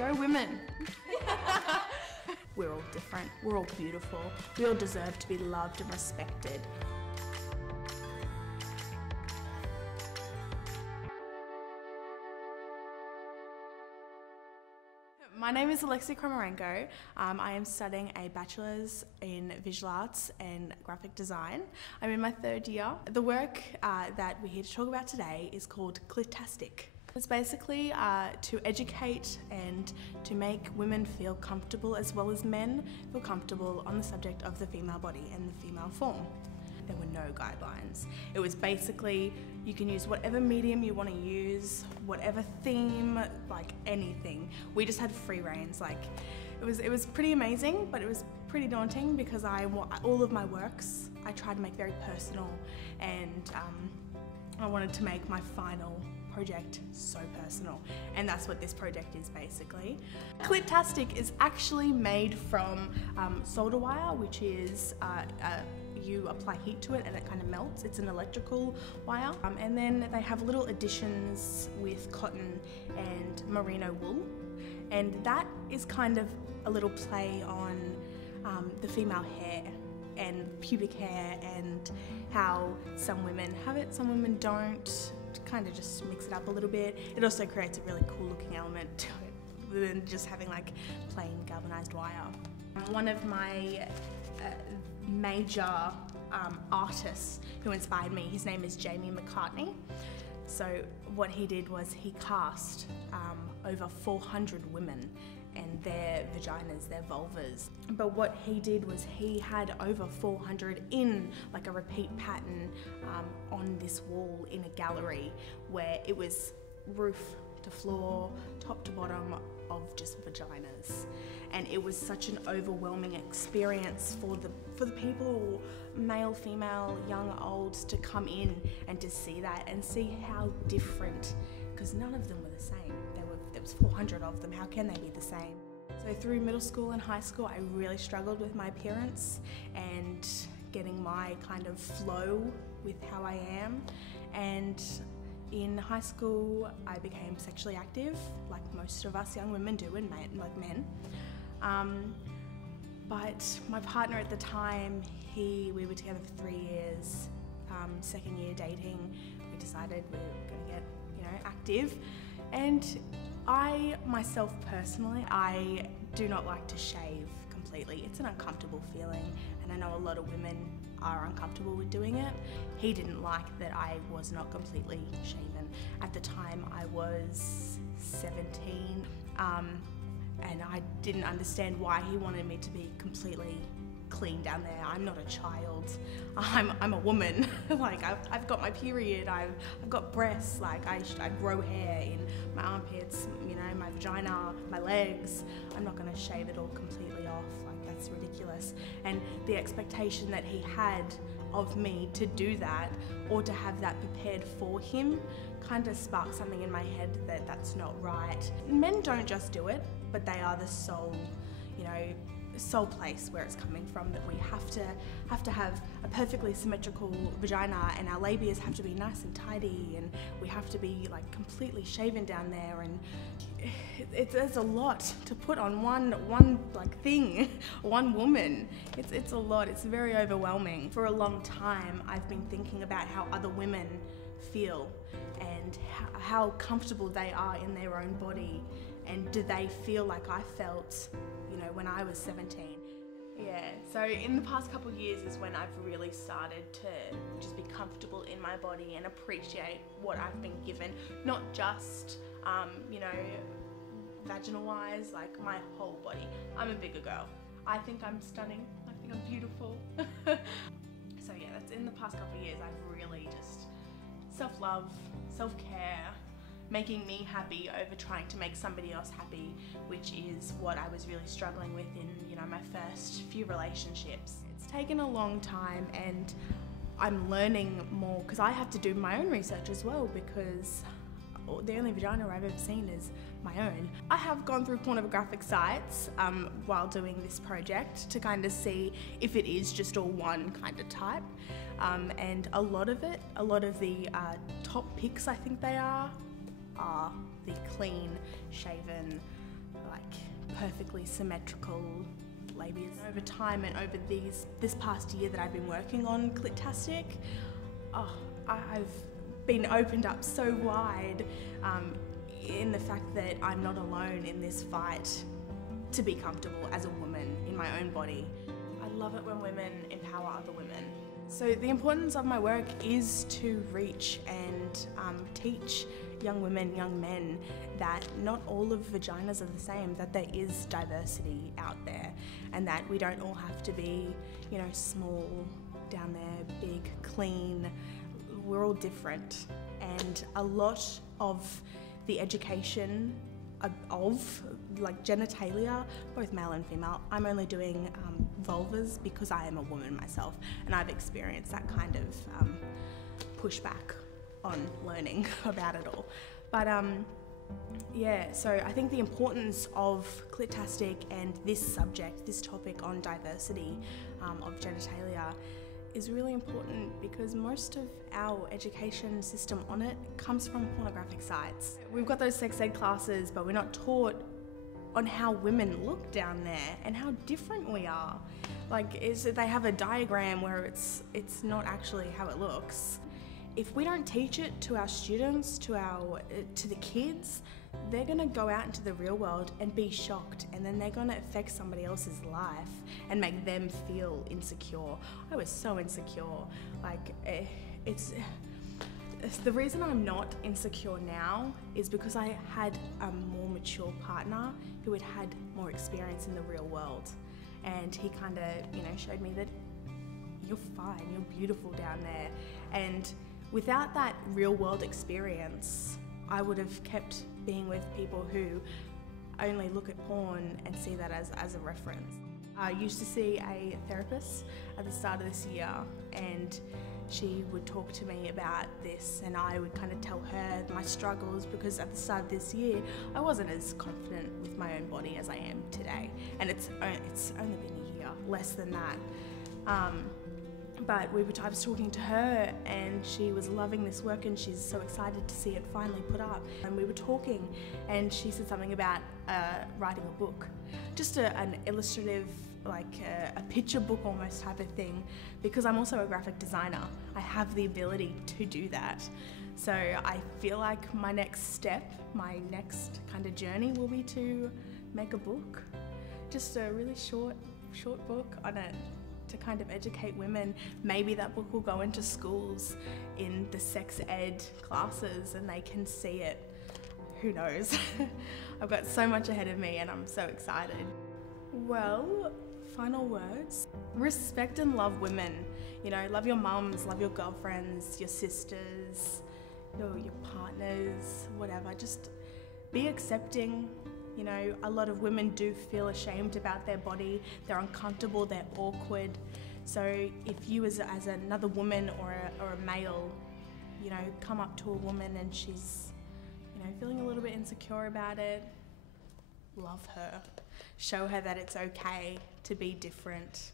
Go women! We're all different, we're all beautiful, we all deserve to be loved and respected. My name is Alexia Kromarenko. I am studying a bachelor's in visual arts and graphic design. I'm in my third year. The work that we're here to talk about today is called Clitastic. It's basically to educate and to make women feel comfortable as well as men feel comfortable on the subject of the female body and the female form. There were no guidelines. It was basically, you can use whatever medium you want to use, whatever theme, like anything. We just had free reins. Like, it was pretty amazing, but it was pretty daunting because all of my works I tried to make very personal, and I wanted to make my final project so personal, and that's what this project is basically. Clitastic is actually made from solder wire, which is you apply heat to it and it kind of melts. It's an electrical wire, and then they have little additions with cotton and merino wool, and that is kind of a little play on the female hair and pubic hair and how some women have it, some women don't. Kind of just mix it up a little bit. It also creates a really cool looking element to it than just having like plain galvanized wire. One of my major artists who inspired me, his name is Jamie McCartney. So what he did was he cast over 400 women and their vaginas, their vulvas. But what he did was he had over 400 in like a repeat pattern on this wall in a gallery where it was roof to floor, top to bottom of just vaginas. And it was such an overwhelming experience for the people, male, female, young, old, to come in and to see that and see how different, because none of them were the same. There was 400 of them, how can they be the same? So through middle school and high school, I really struggled with my appearance and getting my kind of flow with how I am. And in high school, I became sexually active, like most of us young women do, and like men. But my partner at the time, we were together for 3 years. Second year dating, we decided we were going to get, active. And I, myself personally, I do not like to shave completely. It's an uncomfortable feeling, and I know a lot of women are uncomfortable with doing it. He didn't like that I was not completely shaven. At the time I was 17, and I didn't understand why he wanted me to be completely clean down there. I'm not a child. I'm a woman. Like I've got my period. I've got breasts. Like I grow hair in my armpits. My vagina, my legs. I'm not going to shave it all completely off. Like that's ridiculous. And the expectation that he had of me to do that or to have that prepared for him kind of sparked something in my head that that's not right. Men don't just do it, but they are the sole, sole place where it's coming from, that we have to have a perfectly symmetrical vagina, and our labias have to be nice and tidy, and we have to be like completely shaven down there, and there's a lot to put on one like thing, one woman. It's a lot. It's very overwhelming. For a long time I've been thinking about how other women feel and how comfortable they are in their own body, and do they feel like I felt when I was 17. Yeah, so in the past couple of years is when I've really started to just be comfortable in my body and appreciate what I've been given, not just, vaginal wise, like my whole body. I'm a bigger girl. I think I'm stunning. I think I'm beautiful. So yeah, that's in the past couple of years I've really just self-love, self-care, making me happy over trying to make somebody else happy, which is what I was really struggling with in my first few relationships. It's taken a long time, and I'm learning more because I have to do my own research as well, because the only vagina I've ever seen is my own. I have gone through pornographic sites while doing this project to kind of see if it is just all one kind of type, and a lot of the top pics, I think they are the clean shaven, perfectly symmetrical labias. Over time and over this past year that I've been working on Clit-tastic, I've been opened up so wide in the fact that I'm not alone in this fight to be comfortable as a woman in my own body. I love it when women empower other women. So the importance of my work is to reach and teach young women, young men, that not all of vaginas are the same, that there is diversity out there, and that we don't all have to be, you know, small down there, big, clean. We're all different, and a lot of the education of like genitalia, both male and female. I'm only doing vulvas because I am a woman myself, and I've experienced that kind of pushback on learning about it all. But yeah, so I think the importance of Clit-tastic and this subject, this topic on diversity of genitalia, is really important because most of our education system on it comes from pornographic sites. We've got those sex ed classes, but we're not taught on how women look down there and how different we are. Like, they have a diagram where it's not actually how it looks. If we don't teach it to our students, to the kids, they're gonna go out into the real world and be shocked, and then they're gonna affect somebody else's life and make them feel insecure. I was so insecure. Like, it's the reason I'm not insecure now is because I had a more mature partner who had more experience in the real world, and he kind of, you know, showed me that you're fine, you're beautiful down there. And without that real world experience, I would have kept being with people who only look at porn and see that as a reference. I used to see a therapist at the start of this year, and she would talk to me about this, and I would kind of tell her my struggles, because at the start of this year I wasn't as confident with my own body as I am today, and it's only been a year, less than that. But I was talking to her, and she was loving this work, and she's so excited to see it finally put up. And we were talking, and she said something about writing a book, just an illustrative, like a picture book almost type of thing, because I'm also a graphic designer. I have the ability to do that. So I feel like my next step, my next kind of journey will be to make a book, just a really short book on it, to kind of educate women. Maybe that book will go into schools in the sex ed classes and they can see it. Who knows? I've got so much ahead of me and I'm so excited. Well, final words. Respect and love women. You know, love your mums, love your girlfriends, your sisters, your partners, whatever. Just be accepting. You know, a lot of women do feel ashamed about their body, they're uncomfortable, they're awkward. So if you as another woman or a male, you know, come up to a woman and she's, you know, feeling a little bit insecure about it, love her. Show her that it's okay to be different.